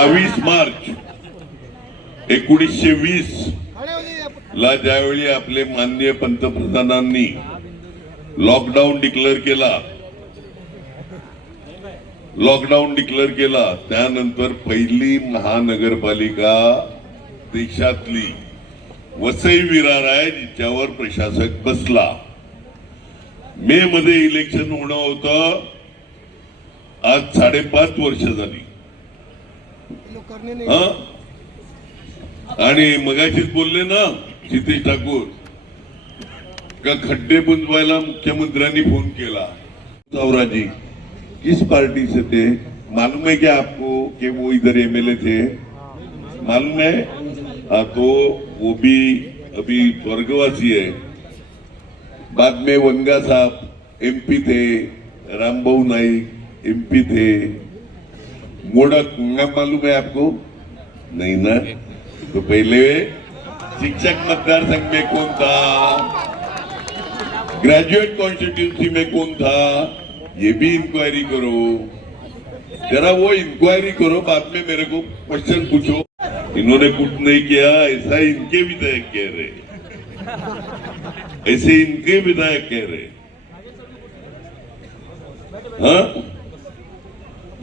बावीस मार्च एकोणीसशे वीस ला ज्यावेळी आपले माननीय पंतप्रधानांनी लॉकडाऊन डिक्लेअर केला लॉकडाऊन डिक्लेअर केला त्यानंतर पहिली महानगरपालिका देशातली वसई विरार आहे जिच्यावर प्रशासक बसला. मे मध्ये इलेक्शन होणं होतं. आज साडेपाच वर्ष झाली. आणि मगाशीच बोलले ना जितेश ठाकूर का खड्डे बुंजवायला मुख्यमंत्र्यांनी फोन केला. चौराजी किस पार्टी से थे? मालूम है क्या आपको कि वो इधर एमएलए थे? मालूम है? आ, तो वो भी अभी स्वर्गवासी है। बाद में वनगा साहब एमपी थे रामभाऊ नाईक एमपी थे मोडक नाम मालूम है आपको। नहीं ना? तो पहले शिक्षक मतदार संघ में कौन था? ग्रेजुएट कॉन्स्टिट्यूंसी में कौन था? ये भी इंक्वायरी करो। जरा वो इंक्वायरी करो, बाद में मेरे को क्वेश्चन पूछो। इन्होंने कुछ नहीं किया, ऐसा इनके विधायक कह रहे ऐसे इनके विधायक कह रहे हाँ?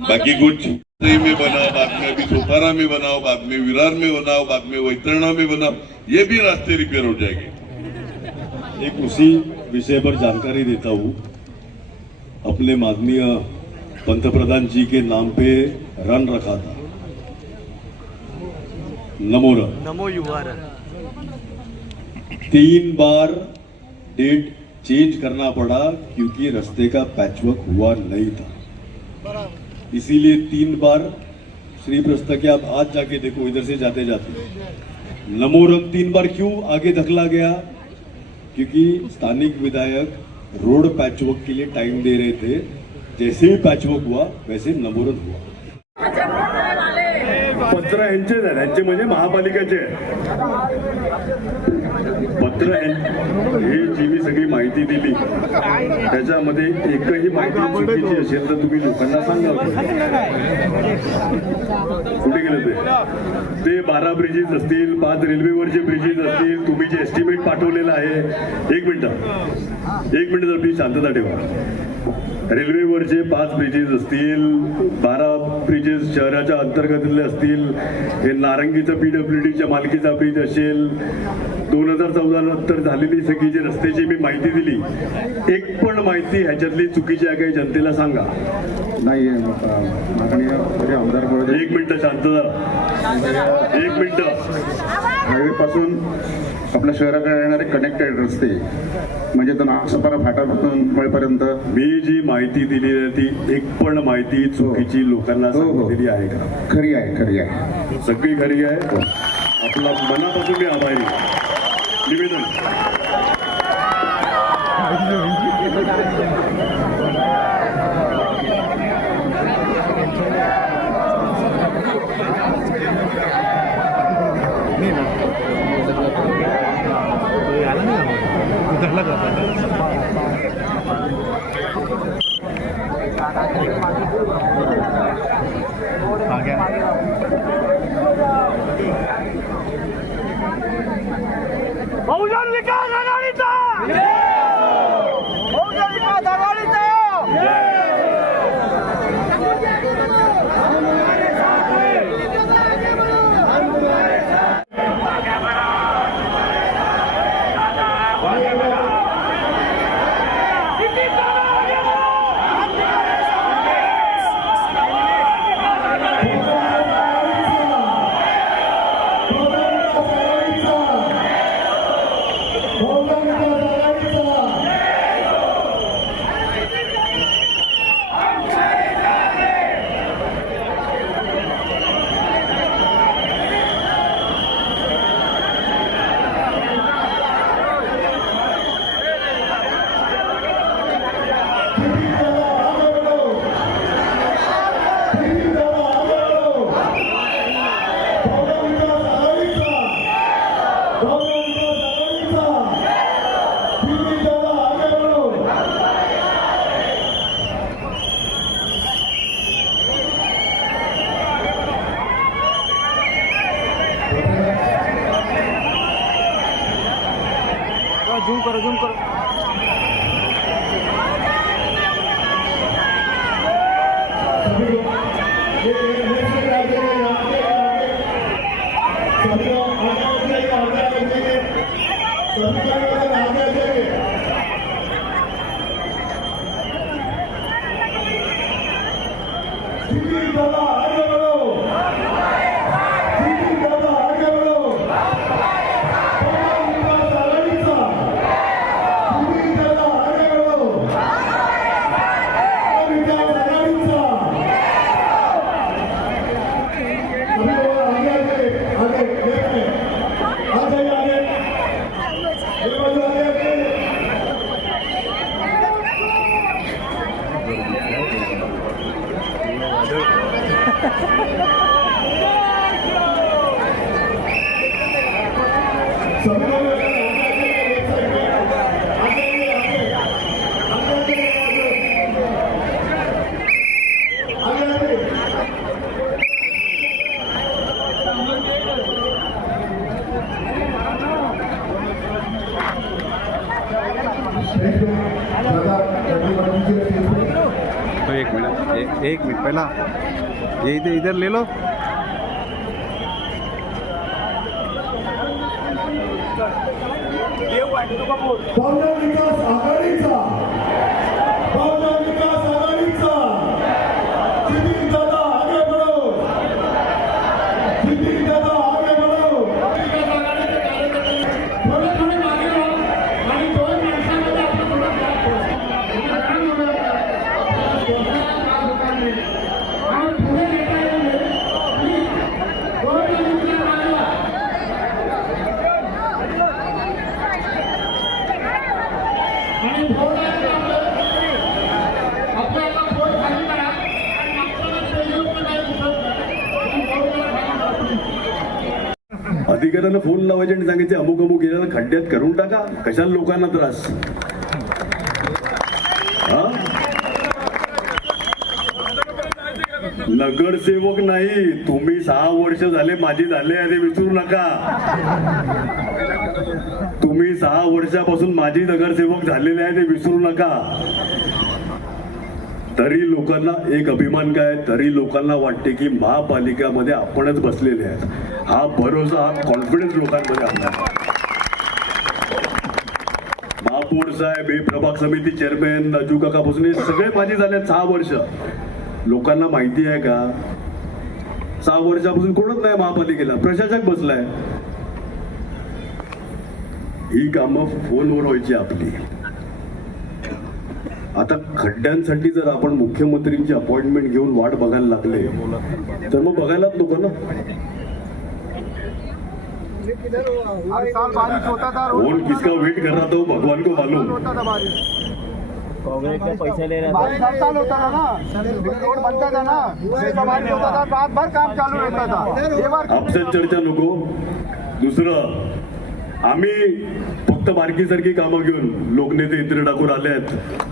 बाकी कुछ? में बनाओ बाद में अभी सोपारा में बनाओ बाद में विरार में बनाओ बाद में वैतरणा में बनाओ ये भी रास्ते रिपेयर हो जाएँगे। एक उसी विषय पर जानकारी देता हूँ। अपने माननीय पंतप्रधान जी के नाम पे रन रखा था। नमो रन। नमो युवा रन। तीन बार डेट चेंज करना पड़ा क्योंकि रास्ते का पैचवर्क हुआ नहीं था। इसीलिए तीन बार श्री प्रस्ता के आप आज जाके देखो, इधर से जाते जाते। नमो रंग तीन बार क्यों आगे धकला गया? क्योंकि स्थानिक विधायक रोड पैचवर्क के लिए टाइम दे रहे थे। जैसे ही पैचवर्क हुआ, वैसे नमोरंग हुआ। पत्र यांचे ह्यांचे यांचे म्हणजे महापालिकेचे. पत्र ही जी मी सगळी माहिती दिली त्याच्यामध्ये एकही माहिती चुकीची असेल तर तुम्ही लोकांना सांगा. कुठे गेलं ते? ते बारा ब्रिजेस असतील पाच रेल्वेवरचे ब्रिजेस असतील तुम्ही जे एस्टिमेट पाठवलेलं आहे. एक मिनिट. एक मिनिट जर प्लीज शांतता ठेवा. रेल्वेवरचे पाच ब्रिजेस असतील बारा ब्रिजेस शहराच्या अंतर्गतले असतील हे नारंगीचं पीडब्ल्यूडीच्या मालकीचा ब्रिज असेल दोन हजार चौदा नंतर झालेली सगळी जी रस्त्याची मी माहिती दिली एक पण माहिती ह्याच्यातली चुकीची आहे काही जनतेला सांगा. नाही आमदार एक मिनिट शांतता एक मिनिट. हायवे पासून आपल्या शहराकडे येणारे कनेक्टेड रस्ते म्हणजे तो नागसपारा फाटापासून मी जी माहिती दिली आहे. ती एक पण माहिती चुकीची लोकांना हो, हो. सांगितलेली आहे का? खरी आहे खरी आहे. सगळी खरी आहे? आपला मनापासून मी आभारी आहे. निवेदन बहुजन विकास आघाडीचा बहुजन एक मिनट पहला. ये इधर इधर ले लो. विकास आघाडीचा बहुजन विकास आघाडीचा सिद्दीक दादा आगे बढ़ो सिद्दीक दादा आगे बढ़ो थोडे थोडे मागे व्हा आणि दोन माणसांमध्ये आपण थोडं gap ठेवू. आणि पुढे नेता येऊ नये. Please. दोन मिनिटं मागे व्हा. आणि थोडं आपल्याला फोन खाली करा आणि आपल्याला स्टेजवर पण नाही दिसत नाही. तुम्ही फोन करा खाली करा, please. अधिकाऱ्यांना फोन लावायचे आणि सांगायचे अमुक अमुक गेल्याला खड्ड्यात करून टाका. कशाला लोकांना त्रास? हा? नगरसेवक नाही. तुम्ही सहा वर्ष झाले माझी झाले आहे विसरू नका. तुम्ही सहा वर्षापासून माझी नगरसेवक झालेले आहे ते विसरू नका. तरी लोकांना एक अभिमान काय तरी लोकांना वाटते की महापालिकामध्ये आपणच बसलेले आहेत. हा भरोसा हा कॉन्फिडन्स लोकांमध्ये आपला महापौर साहेब हे प्रभाग समिती चेअरमॅन राजू काका हे सगळे माझे झाले सहा वर्ष. लोकांना माहिती आहे का? सहा वर्षापासून कोणच नाही महापालिकेला. प्रशासक बसलाय. ही कामं फोनवर व्हायची आपली. आता खड्ड्यांसाठी जर आपण मुख्यमंत्रींची अपॉइंटमेंट घेऊन वाट बघायला लागले तर मग बघायलाच नको ना. हर साल बारिश होता था रोड. कौन किसका वेट कर रहा था वो भगवान को मालूम. होता था बारिश कांग्रेस के पैसे ले रहे बारिश हर साल होता था ना. रोड बनता था ना. उसका बारिश होता था रात भर काम चालू रहता था. ये बार आपसेच चर्चा नको. दुसरं आम्ही फक्त बारकीसारखी कामं घेऊन लोकनेते इतर टाकून आले आहेत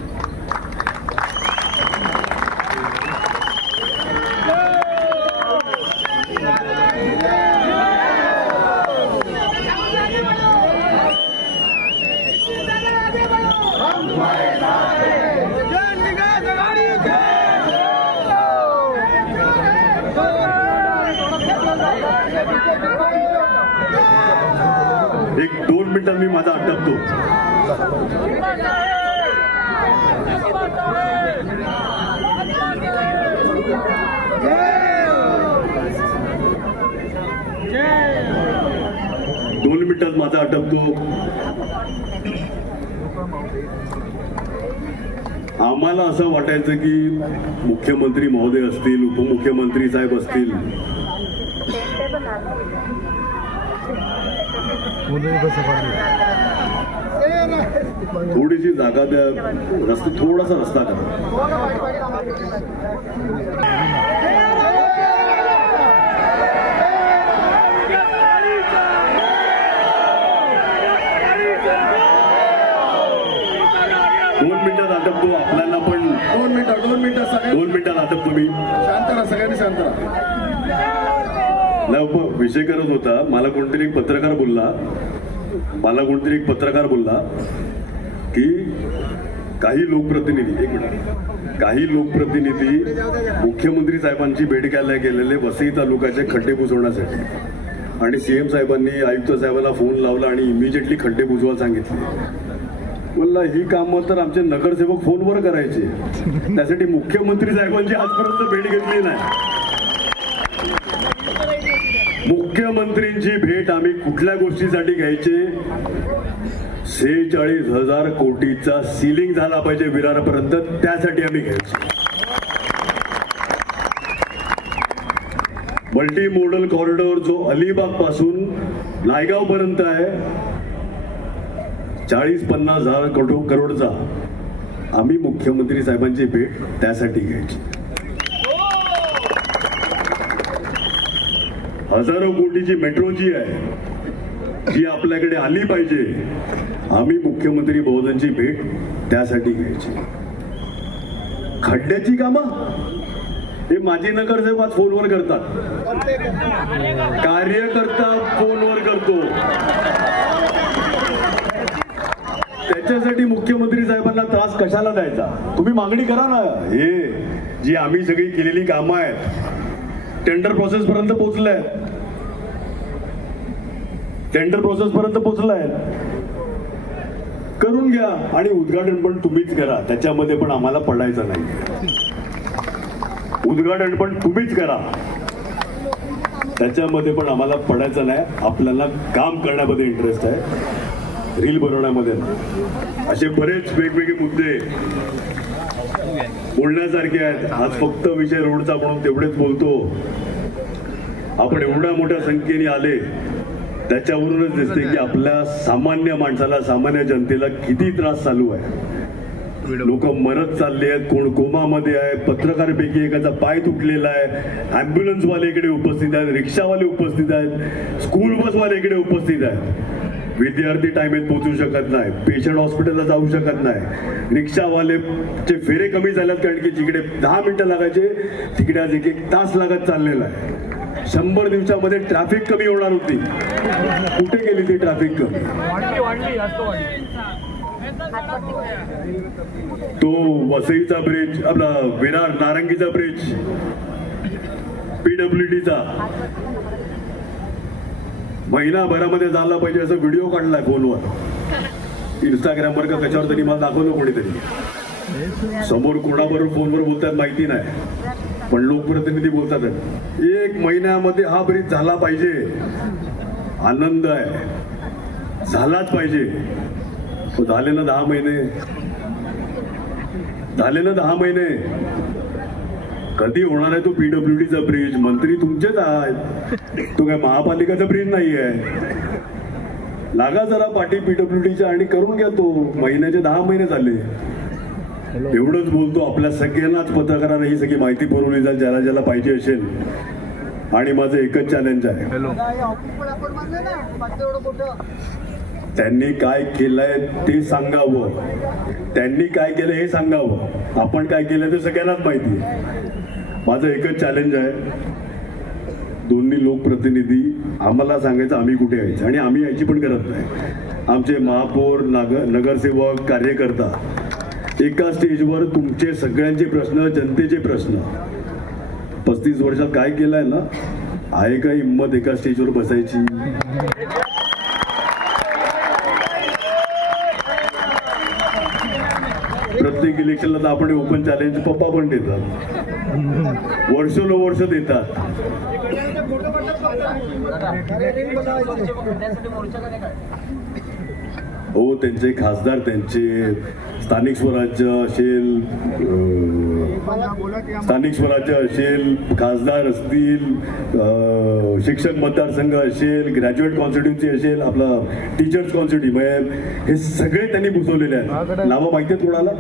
एक दोन मिनिटात मी माझा आटपतो दोन माझा आटपतो आम्हाला असं वाटायचं की मुख्यमंत्री महोदय असतील उपमुख्यमंत्री साहेब असतील. थोडीशी जागा द्या. रस्ता थोडासा रस्ता करा दोन मिनिटात आटपतो आपल्याला पण दोन मिनिटं दोन आटपतो मी शांत राहा सगळ्यांनी शांत राहा. नाही विषय करत होता. मला कोणतरी एक पत्रकार बोलला. मला कोणतरी एक पत्रकार बोलला की काही लोकप्रतिनिधी एक मिनिट. काही लोकप्रतिनिधी मुख्यमंत्री साहेबांची भेट घ्यायला गेलेले वसई तालुक्याचे खड्डे बुजवण्यासाठी. आणि सीएम साहेबांनी आयुक्त साहेबांना फोन लावला आणि इमिजिएटली खड्डे बुजवायला सांगितले. म्हणलं ही कामं तर आमचे नगरसेवक फोनवर करायचे. त्यासाठी मुख्यमंत्री साहेबांची आजपर्यंत भेट घेतली नाही. मुख्यमंत्रींची भेट आम्ही कुठल्या गोष्टीसाठी घ्यायचे? सेहेचाळीस हजार कोटीचा सिलिंग झाला पाहिजे विरारपर्यंत त्यासाठी आम्ही घ्यायचो. मल्टी मोडल कॉरिडॉर जो अलिबागपासून नायगाव पर्यंत आहे चाळीस पन्नास हजार करोड करोडचा आम्ही मुख्यमंत्री साहेबांची भेट त्यासाठी घ्यायची. हजारो कोटीची मेट्रो जी आहे जी आपल्याकडे आली पाहिजे आम्ही मुख्यमंत्री महोदयांची भेट त्यासाठी घ्यायची. खड्ड्याची कामं? हे माजी नगरसेवक आज फोनवर करतात. कार्यकर्ता फोनवर करतो. याच्यासाठी मुख्यमंत्री साहेबांना त्रास कशाला द्यायचा? तुम्ही मागणी करा ना. हे जी आम्ही सगळी केलेली कामं आहेत टेंडर प्रोसेस पर्यंत पोहोचलंय. टेंडर प्रोसेस पर्यंत पोहोचलाय. करून घ्या आणि उद्घाटन पण तुम्हीच करा. त्याच्यामध्ये पण आम्हाला पडायचं नाही. उद्घाटन पण तुम्हीच करा. त्याच्यामध्ये पण आम्हाला पडायचं नाही. आपल्याला काम करण्यामध्ये इंटरेस्ट आहे. रील बनवण्यामध्ये. असे बरेच वेगवेगळे मुद्दे बोलण्यासारखे आहेत. आज फक्त विषय रोडचा म्हणून तेवढेच बोलतो. आपण एवढ्या मोठ्या संख्येने आले त्याच्यावरूनच दिसते की आपल्या सामान्य माणसाला सामान्य जनतेला किती त्रास चालू आहे. लोक मरत चालले आहेत कोण कोमामध्ये आहे पत्रकारपैकी एकाचा पाय तुटलेला आहे ॲम्ब्युलन्सवाले वाले इकडे उपस्थित आहेत रिक्षावाले उपस्थित आहेत स्कूल बस वाले इकडे उपस्थित आहेत. विद्यार्थी टायमेत पोहोचू शकत नाही. पेशंट हॉस्पिटलला जाऊ शकत नाही. रिक्षावालेचे फेरे कमी झाल्यात कारण की जिकडे दहा मिनिटं लागायचे तिकडे आज एक एक तास लागत चाललेला आहे. शंभर दिवसामध्ये ट्रॅफिक कमी होणार होती. कुठे गेली ती ट्रॅफिक कमी? तो वसईचा ब्रिज आपला विरार नारंगीचा ब्रिज पीडब्ल्यूडीचा महिनाभरामध्ये झाला पाहिजे असं व्हिडिओ काढलाय फोनवर. इंस्टाग्रामवर का कशावर तरी मला दाखवलं कोणीतरी. समोर कोणाबरोबर फोनवर बोलतात माहिती नाही. पण लोकप्रतिनिधी बोलतात. एक महिन्यामध्ये हा ब्रिज झाला पाहिजे. आनंद आहे. झालाच पाहिजे. तो झाले ना दहा महिने. झाले ना दहा महिने. कधी होणार आहे तो पीडब्ल्यूडीचा ब्रिज? मंत्री तुमचेच आहेत. तो काय महापालिकाचा ब्रिज नाही आहे लागा जरा पाठी पीडब्ल्यूडीच्या आणि करून घ्या तो. महिन्याचे दहा महिने झाले. एवढंच बोलतो. आपल्या सगळ्यांनाच पत्रकारांना ही सगळी माहिती पुरवली जाईल. ज्याला ज्याला पाहिजे असेल. आणि माझं एकच चॅलेंज आहे. त्यांनी काय केलंय ते सांगावं. त्यांनी काय केलं हे सांगावं. आपण काय केलं ते सगळ्यांनाच माहिती आहे. माझं एकच चॅलेंज आहे. दोन्ही लोकप्रतिनिधी आम्हाला सांगायचं आम्ही कुठे यायचं? आणि आम्ही यायची पण करत नाही. आमचे महापौर नागर नगरसेवक कार्यकर्ता एका स्टेजवर तुमचे सगळ्यांचे प्रश्न जनतेचे प्रश्न. पस्तीस वर्षात काय केलंय ना? आहे का हिंमत एका स्टेजवर बसायची? प्रत्येक इलेक्शनला तर आपण ओपन चॅलेंज पप्पा पण देतात. वर्षोनवर्ष देतात. हो त्यांचे खासदार त्यांचे स्थानिक स्वराज्य असेल स्थानिक स्वराज्य असेल खासदार असतील शिक्षक मतदारसंघ असेल ग्रॅज्युएट कॉन्स्टिट्युन्सी असेल आपला टीचर्स कॉन्स्टिट्यू हे सगळे त्यांनी बुजवलेले आहेत. नावं माहिती आहेत कोणाला?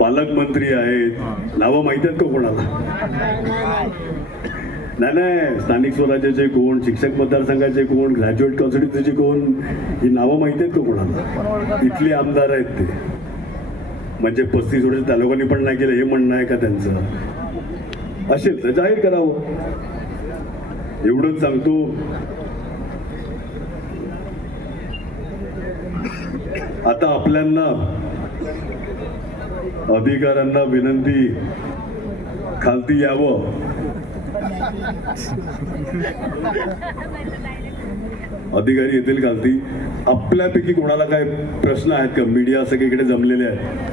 पालकमंत्री आहेत. नावं माहिती आहेत का कोणाला? नाही नाही. स्थानिक स्वराज्याचे कोण शिक्षक मतदारसंघाचे कोण ग्रॅज्युएट कॉन्स्टिट्युन्सीचे कोण ही नावं माहिती आहेत का कोणाला? इथले आमदार आहेत ते. म्हणजे पस्तीस वर्ष त्या लोकांनी पण नाही केलं हे म्हणणं आहे का त्यांचं? असेल तर जाहीर करावं. एवढंच सांगतो. आता आपल्यांना अधिकाऱ्यांना विनंती खालती यावं. अधिकारी येतील घालती. आपल्यापैकी कोणाला काय प्रश्न आहेत का? मीडिया सगळीकडे जमलेले आहेत?